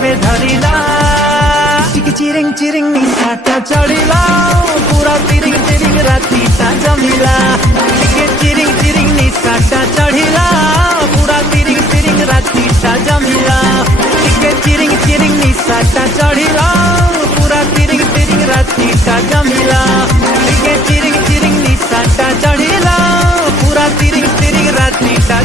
केबे धरिला टिके चिरिङ चिरिङ निसाटा चढिला पूरा तिरिङ तिरिङ रातिटा जमिला टिके चिरिङ चिरिङ निसाटा चढिला पूरा तिरिङ तिरिङ रातिटा जमिला टिके चिरिङ चिरिङ निसाटा चढिला पूरा तिरिङ तिरिङ रातिटा जमिला टिके चिरिङ चिरिङ निसाटा चढिला पूरा तिरिङ तिरिङ रातिटा